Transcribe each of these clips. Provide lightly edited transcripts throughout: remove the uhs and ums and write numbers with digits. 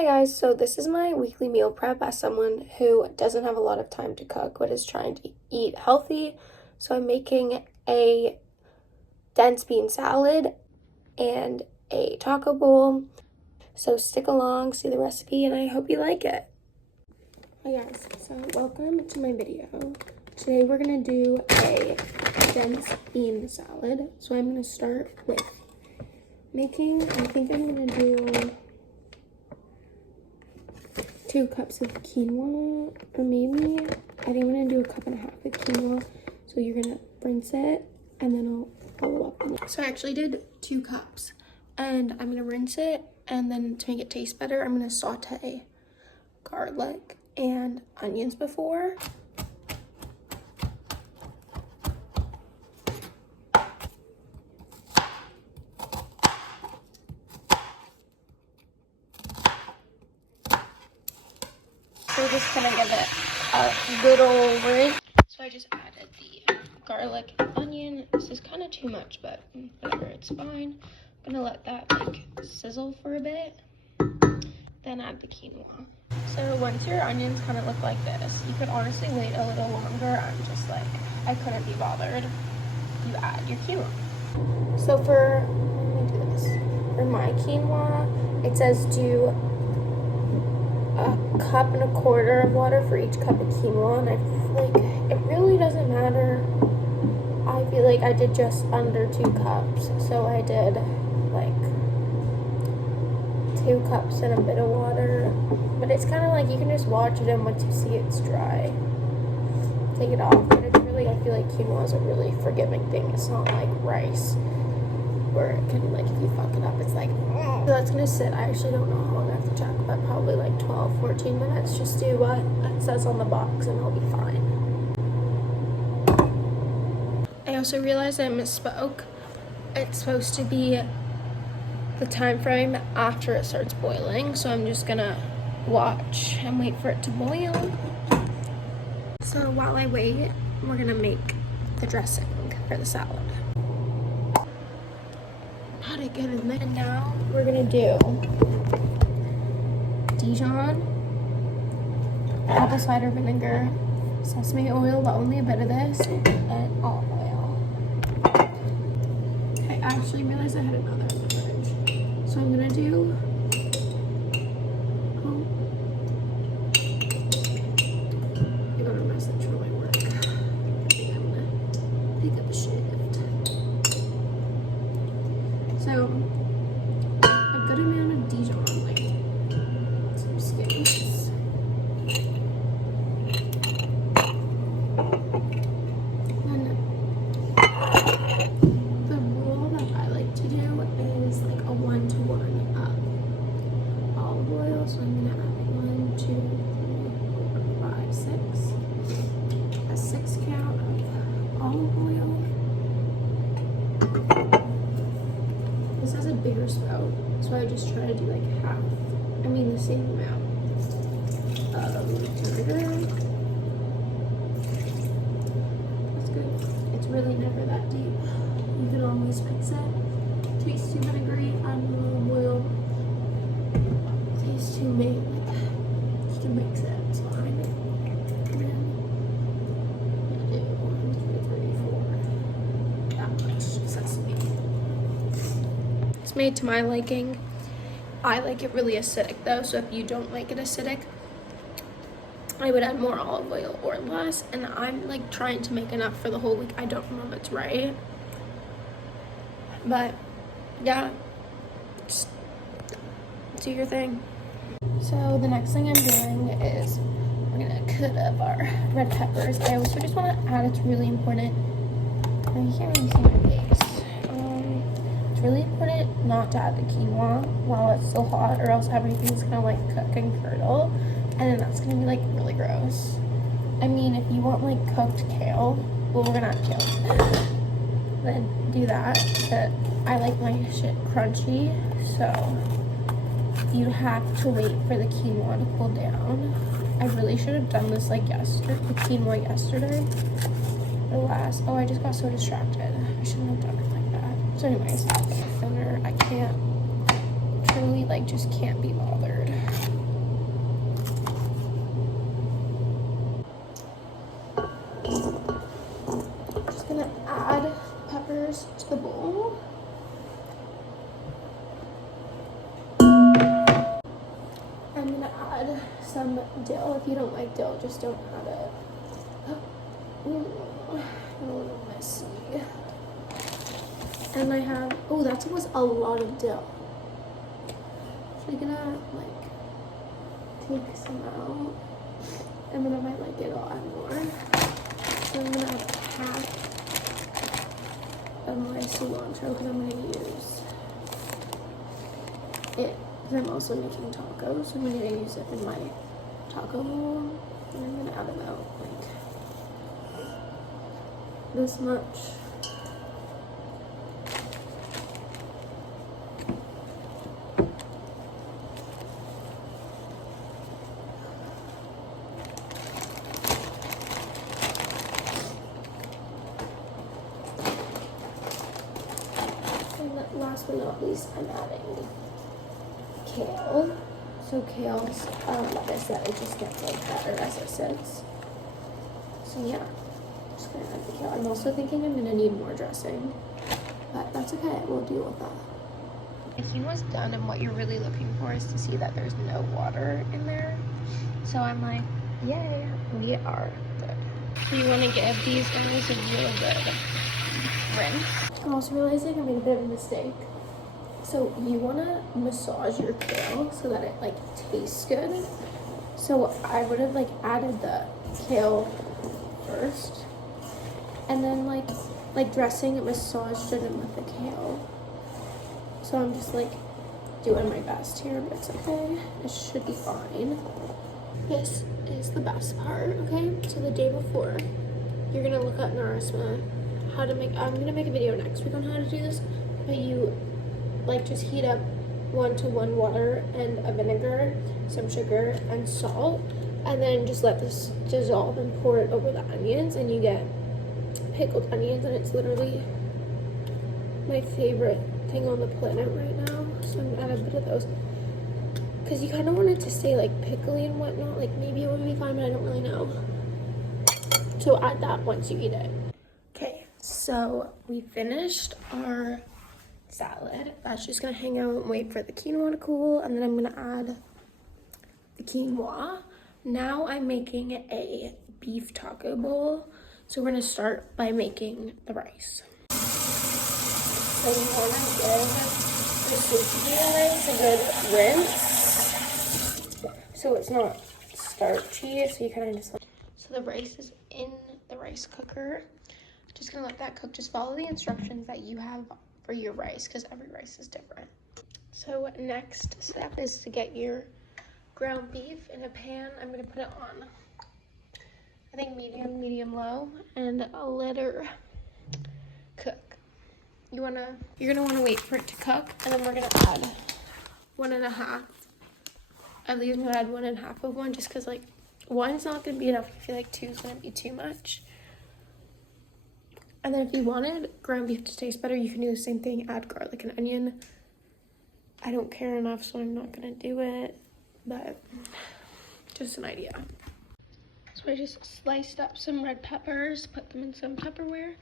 Hi guys, so this is my weekly meal prep as someone who doesn't have a lot of time to cook but is trying to eat healthy. So I'm making a dense bean salad and a taco bowl. So stick along, see the recipe, and I hope you like it. Hi guys, so welcome to my video. Today we're gonna do a dense bean salad. So I'm gonna start with making, I think I'm gonna do 2 cups of quinoa, or maybe, I think I'm gonna do 1.5 cups of quinoa. So you're gonna rinse it, and then I'll follow up. So I actually did 2 cups, and I'm gonna rinse it, and then to make it taste better, I'm gonna saute garlic and onions before. So we're just gonna give it a little rinse. So I just added the garlic and onion. This is kind of too much, but whatever, it's fine. I'm gonna let that like sizzle for a bit, then add the quinoa. So once your onions kind of look like this, you could honestly wait a little longer. I'm just like, I couldn't be bothered. You add your quinoa. So for, let me do this. For my quinoa, it says do 1.25 cups of water for each cup of quinoa, and I feel like it really doesn't matter. I feel like I did just under 2 cups, so I did like 2 cups and a bit of water. But it's kind of like you can just watch it, and once you see it's dry, take it off. But it's really, I feel like quinoa is a really forgiving thing. It's not like rice where it can, like, if you fuck it up, it's like, so that's gonna sit. I actually don't know how long I have to check, but probably like 12-14 minutes. Just do what it says on the box and I'll be fine. I also realized I misspoke. It's supposed to be the time frame after it starts boiling, so I'm just gonna watch and wait for it to boil. So while I wait, we're gonna make the dressing for the salad. How'd it get in there? And now we're gonna do Dijon, apple cider vinegar, sesame oil, but only a bit of this, and olive oil. I actually realized I had another in the fridge. So I'm gonna do, I got a message from my work. I think I'm gonna pick up a shift. So, a good amount of Dijon, like some skims. And the rule that I like to do is like a 1-to-1 olive oil. So I'm gonna add 1, 2, 3, 4, 5, 6. A 6 count of olive oil. This has a bigger spout, so I just try to do like half, the same amount of vinegar. That's good. It's really never that deep. You can always mix it. Tastes too vinegary, add a little oil. Tastes too made, just to mix it, it's fine. And then I'm gonna do 1, 2, 3, 4, that much sesame. It's made to my liking. I like it really acidic though, so if you don't like it acidic, I would add more olive oil or less, and I'm like trying to make enough for the whole week. I don't know if it's right, but yeah, just do your thing. So the next thing I'm doing is we're gonna cut up our red peppers. I also just want to add, it's really important, you can't really see my face. It's really important not to add the quinoa while it's still hot, or else everything's gonna like cook and curdle, and then that's gonna be like really gross. If you want like cooked kale, well, we're gonna have kale, then do that, but I like my shit crunchy, so you have to wait for the quinoa to cool down. I really should have done this like yesterday, the quinoa yesterday, or last. Oh, I just got so distracted. I shouldn't have done it like that. So anyways, thinner, I can't, truly like just can't be bothered. I'm gonna add some dill. If you don't like dill, just don't add it. A little messy. And I have, oh, that was a lot of dill. So I'm gonna like take some out, and then if I like it, I'll add more. So I'm gonna add half of my cilantro because I'm gonna use it. I'm also making tacos, so I'm gonna use it in my taco bowl, and I'm gonna add about like this much. And last but not least, I'm adding kale. So kale's lettuce that it just gets like better as it sits. So yeah, I'm just gonna add the kale. I'm also thinking I'm gonna need more dressing, but that's okay, we'll deal with that. Making was done, and what you're really looking for is to see that there's no water in there. So I'm like, yay, we are good. So you wanna give these guys a real good rinse. I'm also realizing I made a bit of a mistake. So you want to massage your kale so that it like tastes good. So I would have like added the kale first, and then like dressing it, massaged it in with the kale. So I'm just like doing my best here, but it's okay. It should be fine. This is the best part, okay? So the day before, you're gonna look up Narisma, how to make, I'm gonna make a video next week on how to do this, but you like just heat up 1-to-1 water and a vinegar, some sugar and salt, and then just let this dissolve and pour it over the onions, and you get pickled onions, and it's literally my favorite thing on the planet right now. So I'm gonna add a bit of those because you kind of want it to stay like pickly and whatnot. Like maybe it would be fine, but I don't really know. So add that once you eat it. Okay, so we finished our salad. That's just gonna hang out and wait for the quinoa to cool, and then I'm gonna add the quinoa. Now I'm making a beef taco bowl. So we're gonna start by making the rice. So you wanna give the soup rice a good rinse, so it's not starchy. So you kind of just like, so the rice is in the rice cooker. Just gonna let that cook. Just follow the instructions that you have for your rice because every rice is different. So next step is to get your ground beef in a pan. I'm gonna put it on, I think medium low, and let her cook. You're gonna wanna wait for it to cook, and then we're gonna add 1.5. At least I'm gonna add 1.5 of one, just because like 1's not gonna be enough. I feel like 2 is gonna be too much. And then if you wanted ground beef to taste better, you can do the same thing, add garlic and onion. I don't care enough, so I'm not gonna do it, but just an idea. So I just sliced up some red peppers, put them in some Tupperware.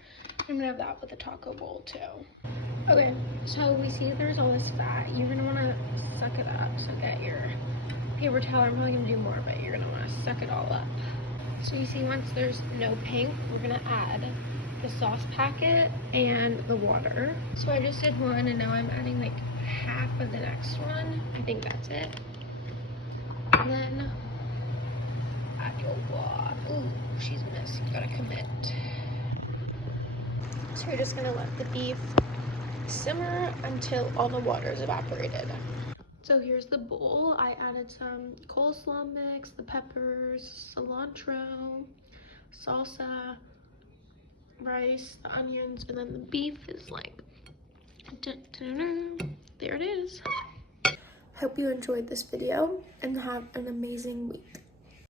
I'm gonna have that with the taco bowl too. Okay, so we see there's all this fat. You're gonna wanna suck it up. So get your paper towel. I'm probably gonna do more, but you're gonna wanna suck it all up. So you see once there's no pink, we're gonna add the sauce packet and the water. So I just did one, and now I'm adding like half of the next one. I think that's it. And then add your water. Ooh, she's messy, you gotta commit. So you're just gonna let the beef simmer until all the water is evaporated. So here's the bowl. I added some coleslaw mix, the peppers, cilantro, salsa, rice, the onions, and then the beef is like, there it is. Hope you enjoyed this video and have an amazing week.